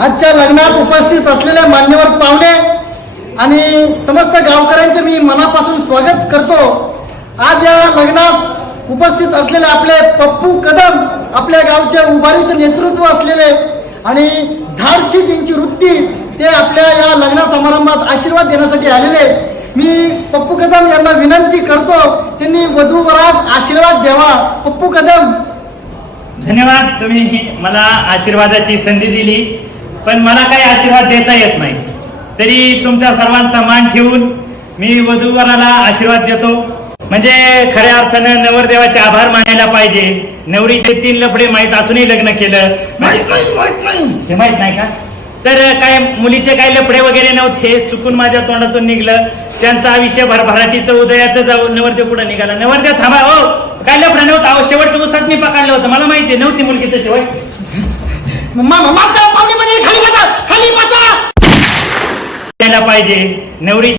आजच्या लग्नात उपस्थित असलेले मान्यवर पाहुणे आणि समस्त गावकऱ्यांचे मी मनापासून स्वागत करतो। आज या लग्नात उपस्थित असलेले आपले पप्पू कदम, आपल्या गावच्या उभारीचे नेतृत्व असलेले आणि धाडशी त्यांची वृत्ती, ते आपल्या या लग्न समारंभात आशीर्वाद देण्यासाठी आलेले। मी पप्पू कदम यांना विनंती करतो, त्यांनी वधूवरास आशीर्वाद द्यावा। पप्पू कदम। धन्यवाद, तुम्ही मला आशीर्वादाची संधी दिली, पण मला काही आशीर्वाद देता येत नाही, तरी तुमच्या सर्वांचा मान ठेवून मी वधूवराला आशीर्वाद देतो। म्हणजे खऱ्या अर्थानं नवरदेवाचे आभार मानायला पाहिजे। नवरीचे 3 लफडे माहीत असूनही लग्न केलं, हे माहित नाही का? तर काय मुलीचे काही लफडे वगैरे नव्हते, चुकून माझ्या तोंडातून निघलं। त्यांचं आयुष्य भरभराटीचं उदयाचं जाऊन नवरदेव पुढे निघाला। नवरदेव थांबा, हो काय लफडं नव्हतं, अहो शेवटच्या उसात मी पकडलं होतं, मला माहिती नव्हती मुलगी तशी होय। खाली पाहिजे नवरी